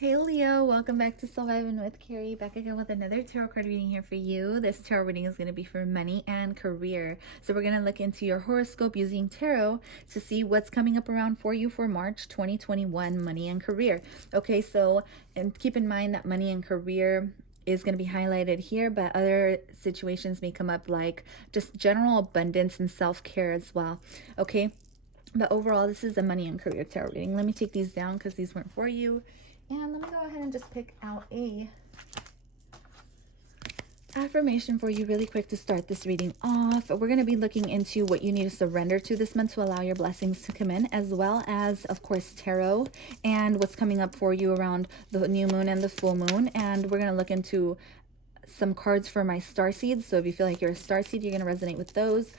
Hey Leo, welcome back to Surviving with Carrie. Back again with another tarot card reading here for you. This tarot reading is going to be for money and career. So we're going to look into your horoscope using tarot to see what's coming up around for you for March 2021, money and career. Okay, so and keep in mind that money and career is going to be highlighted here, but other situations may come up like just general abundance and self-care as well. Okay, but overall, this is a money and career tarot reading. Let me take these down because these weren't for you. And let me go ahead and just pick out a affirmation for you really quick to start this reading off. We're going to be looking into what you need to surrender to this month to allow your blessings to come in, as well as, of course, tarot and what's coming up for you around the new moon and the full moon. And we're going to look into some cards for my star seeds. So if you feel like you're a star seed, you're going to resonate with those.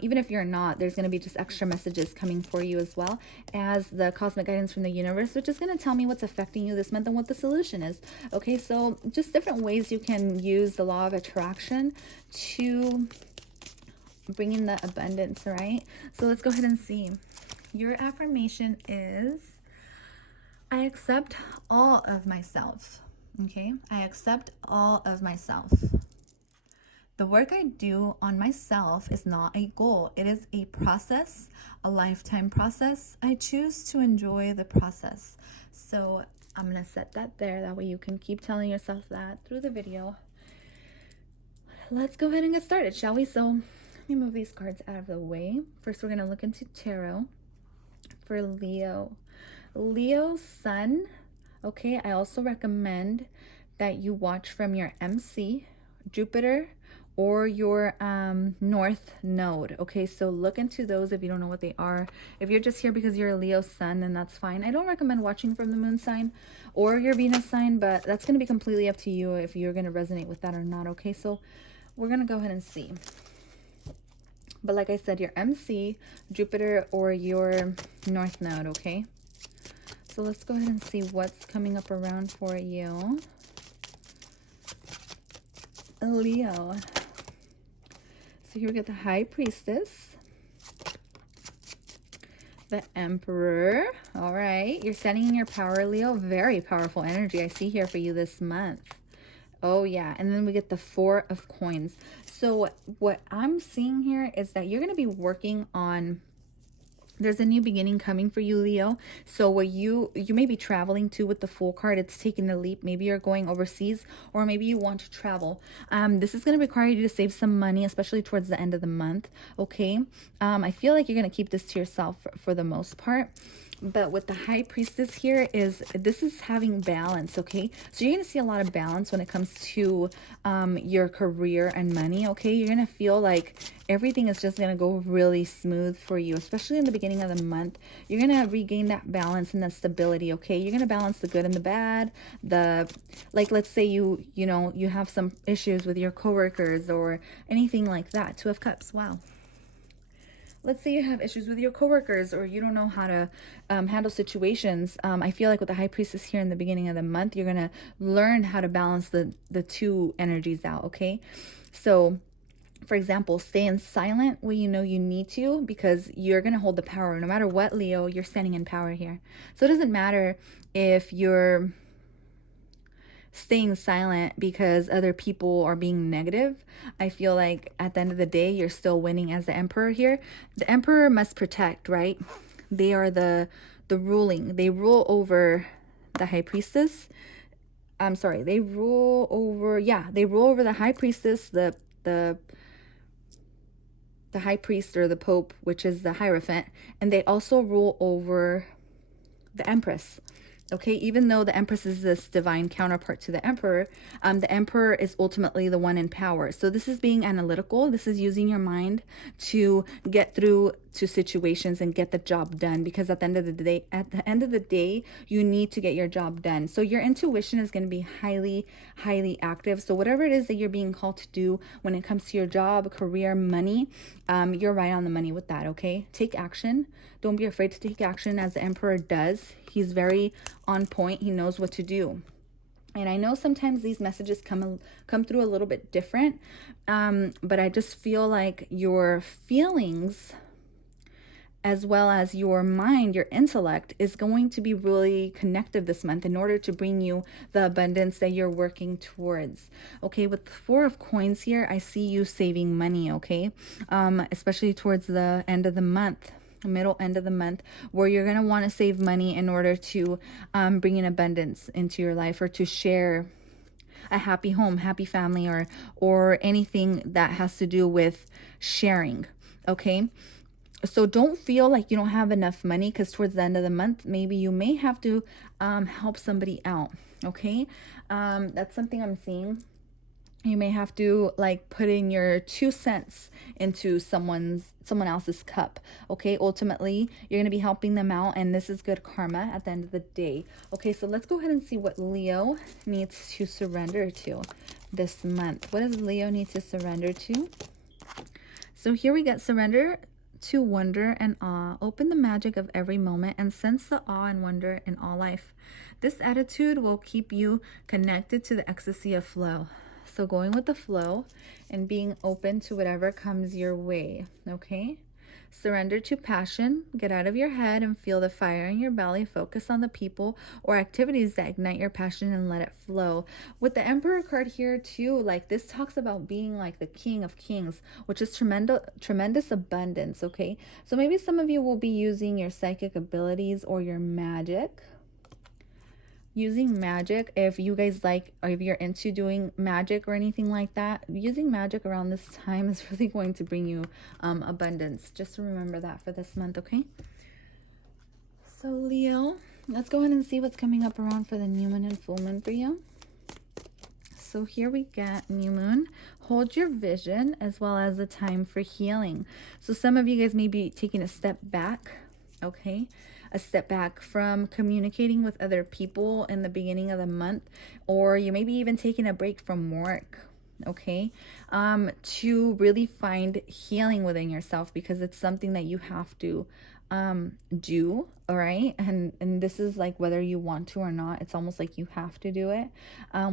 Even if you're not, there's going to be just extra messages coming for you, as well as the cosmic guidance from the universe, which is going to tell me what's affecting you this month and what the solution is. Okay, so just different ways you can use the law of attraction to bring in the abundance, right? So let's go ahead and see. Your affirmation is, I accept all of myself. Okay, I accept all of myself. The work I do on myself is not a goal. It is a process, a lifetime process. I choose to enjoy the process. So I'm going to set that there. That way you can keep telling yourself that through the video. Let's go ahead and get started, shall we? So let me move these cards out of the way. First, we're going to look into tarot for Leo. Leo sun. Okay, I also recommend that you watch from your MC, Jupiter, or your North Node. Okay, so look into those if you don't know what they are. If you're just here because you're a Leo sun, then that's fine. I don't recommend watching from the moon sign or your Venus sign, but that's going to be completely up to you if you're going to resonate with that or not. Okay, so we're going to go ahead and see. But like I said, your MC, Jupiter, or your North Node, okay? So let's go ahead and see what's coming up around for you, Leo. So here we get the High Priestess, the Emperor. All right, you're standing in your power, Leo. Very powerful energy I see here for you this month. Oh yeah, and then we get the Four of Coins. So what I'm seeing here is that you're going to be working on, there's a new beginning coming for you, Leo. So what you may be traveling to with the Fool card, it's taking the leap. Maybe you're going overseas, or maybe you want to travel. This is going to require you to save some money, especially towards the end of the month. Okay, I feel like you're going to keep this to yourself for the most part. But with the High Priestess here, this is having balance, okay? So you're going to see a lot of balance when it comes to your career and money, okay? You're going to feel like everything is just going to go really smooth for you, especially in the beginning of the month. You're going to regain that balance and that stability, okay? You're going to balance the good and the bad. Like, let's say you have some issues with your coworkers or anything like that. Two of Cups, wow. Let's say you have issues with your coworkers, or you don't know how to handle situations. I feel like with the High Priestess here in the beginning of the month, you're going to learn how to balance the two energies out, okay? So, for example, stay in silent when you know you need to, because you're going to hold the power. No matter what, Leo, you're standing in power here. So it doesn't matter if you're staying silent because other people are being negative. I feel like at the end of the day, you're still winning as the Emperor here. The Emperor must protect, right? They are the ruling. They rule over the High Priestess. I'm sorry, they rule over, yeah, they rule over the High Priestess, the High Priest, or the Pope, which is the Hierophant, and they also rule over the Empress. Okay, even though the Empress is this divine counterpart to the Emperor is ultimately the one in power. So this is being analytical. This is using your mind to get through to situations and get the job done, because at the end of the day, you need to get your job done. So your intuition is going to be highly, highly active. So whatever it is that you're being called to do when it comes to your job, career, money, you're right on the money with that, okay? Take action. Don't be afraid to take action, as the Emperor does. He's very on point. He knows what to do. And I know sometimes these messages come through a little bit different, but I just feel like your feelings as well as your mind, your intellect, is going to be really connected this month in order to bring you the abundance that you're working towards. Okay, with the Four of Coins here, I see you saving money, okay? Especially towards the end of the month, middle end of the month, where you're going to want to save money in order to bring in abundance into your life, or to share a happy home, happy family, or anything that has to do with sharing. Okay, so don't feel like you don't have enough money, because towards the end of the month, maybe you may have to help somebody out. Okay, that's something I'm seeing. You may have to like put in your 2 cents into someone else's cup. Okay, ultimately you're going to be helping them out, and this is good karma at the end of the day. Okay, so let's go ahead and see what Leo needs to surrender to this month. What does Leo need to surrender to? So here we get surrender to wonder and awe. Open the magic of every moment and sense the awe and wonder in all life. This attitude will keep you connected to the ecstasy of flow. So going with the flow and being open to whatever comes your way, okay? Surrender to passion. Get out of your head and feel the fire in your belly. Focus on the people or activities that ignite your passion and let it flow. With the Emperor card here too, like this talks about being like the King of Kings, which is tremendous abundance, okay? So maybe some of you will be using your psychic abilities or your magic. Using magic, if you guys like, or if you're into doing magic or anything like that, using magic around this time is really going to bring you abundance. Just remember that for this month, okay? So Leo, let's go ahead and see what's coming up around for the new moon and full moon for you. So here we get new moon. Hold your vision, as well as a time for healing. So some of you guys may be taking a step back, okay? A step back from communicating with other people in the beginning of the month, or you may be even taking a break from work, okay, to really find healing within yourself, because it's something that you have to do, all right? And this is like whether you want to or not, it's almost like you have to do it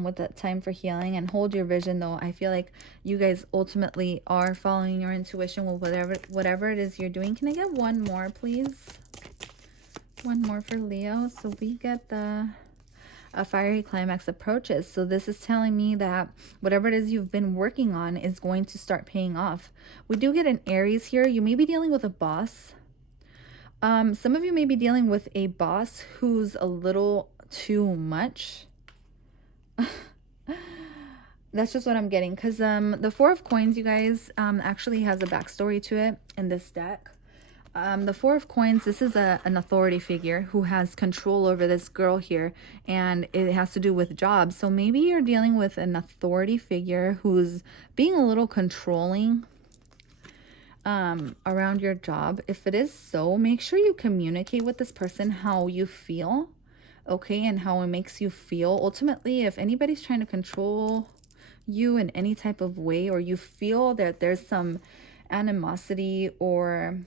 with that time for healing. And hold your vision, though. I feel like you guys ultimately are following your intuition with whatever it is you're doing. Can I get one more, please? One more for Leo. So we get a fiery climax approaches. So this is telling me that whatever it is you've been working on is going to start paying off. We do get an Aries here. You may be dealing with a boss. Some of you may be dealing with a boss who's a little too much. That's just what I'm getting, because the Four of Coins, you guys, actually has a backstory to it in this deck. The Four of Coins, this is an authority figure who has control over this girl here, and it has to do with jobs. So maybe you're dealing with an authority figure who's being a little controlling around your job. If it is so, make sure you communicate with this person how you feel, okay, and how it makes you feel. Ultimately, if anybody's trying to control you in any type of way, or you feel that there's some animosity, or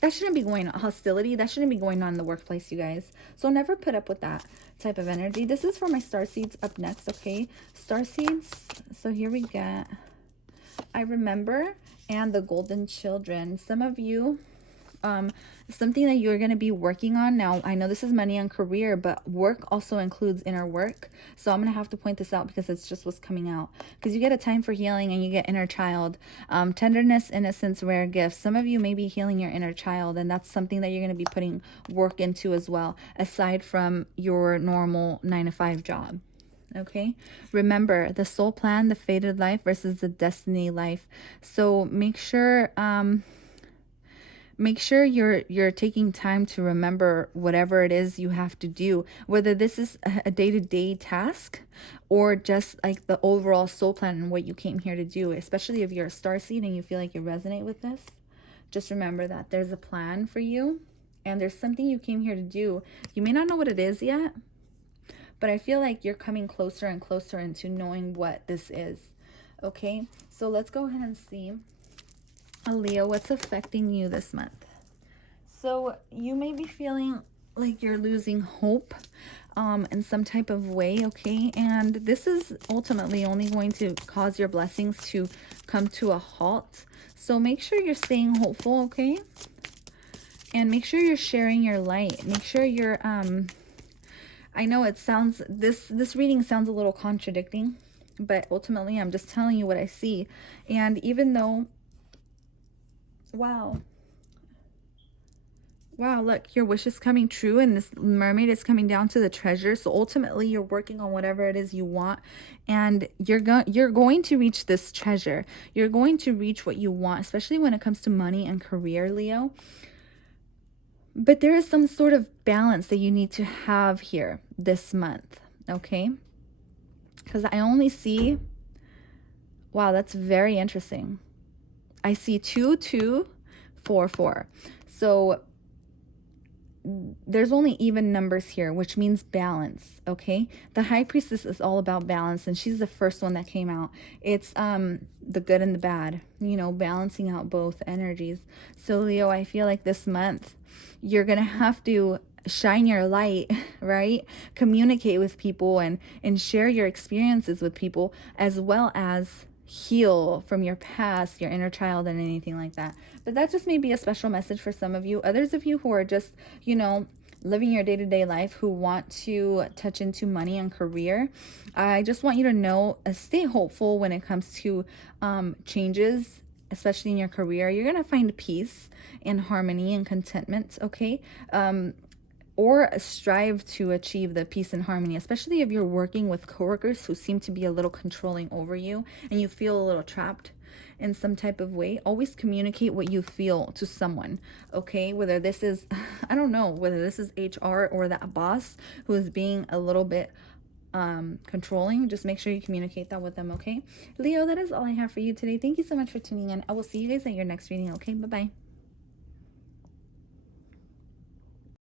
that shouldn't be going on, hostility, that shouldn't be going on in the workplace, you guys. So never put up with that type of energy. This is for my starseeds up next, okay? Starseeds, so here we get I Remember and the Golden Children. Some of you, something that you're going to be working on. Now, I know this is money and career, but work also includes inner work. So I'm going to have to point this out because it's just what's coming out. Because you get a time for healing and you get inner child. Tenderness, innocence, rare gifts. Some of you may be healing your inner child, and that's something that you're going to be putting work into as well, aside from your normal 9-to-5 job. Okay, remember the soul plan, the fated life versus the destiny life. So make sure you're taking time to remember whatever it is you have to do, whether this is a day-to-day task or just like the overall soul plan and what you came here to do. Especially if you're a starseed and you feel like you resonate with this, just remember that there's a plan for you and there's something you came here to do. You may not know what it is yet, but I feel like you're coming closer and closer into knowing what this is. Okay, so let's go ahead and see, Leo, what's affecting you this month. So you may be feeling like you're losing hope in some type of way, okay? And this is ultimately only going to cause your blessings to come to a halt. So make sure you're staying hopeful, okay? And make sure you're sharing your light. Make sure you're, I know it sounds, this reading sounds a little contradicting, but ultimately I'm just telling you what I see. And even though, wow, look, your wish is coming true, and this mermaid is coming down to the treasure. So ultimately, you're working on whatever it is you want, and you're going to reach this treasure. You're going to reach what you want, especially when it comes to money and career, Leo. But there is some sort of balance that you need to have here this month, okay? Because I only see, wow, that's very interesting. I see 2, 2, 4, 4. So there's only even numbers here, which means balance, okay? The High Priestess is all about balance, and she's the first one that came out. It's the good and the bad, you know, balancing out both energies. So Leo, I feel like this month you're gonna have to shine your light, right? Communicate with people and share your experiences with people, as well as heal from your past, your inner child, and anything like that. But that just may be a special message for some of you. Others of you who are just, you know, living your day-to-day life, who want to touch into money and career, I just want you to know, stay hopeful when it comes to changes, especially in your career. You're going to find peace and harmony and contentment, okay? Or strive to achieve the peace and harmony, especially if you're working with coworkers who seem to be a little controlling over you and you feel a little trapped in some type of way. Always communicate what you feel to someone, okay? Whether this is, I don't know, whether this is HR or that boss who is being a little bit controlling, just make sure you communicate that with them, okay? Leo, that is all I have for you today. Thank you so much for tuning in. I will see you guys at your next reading, okay? Bye-bye.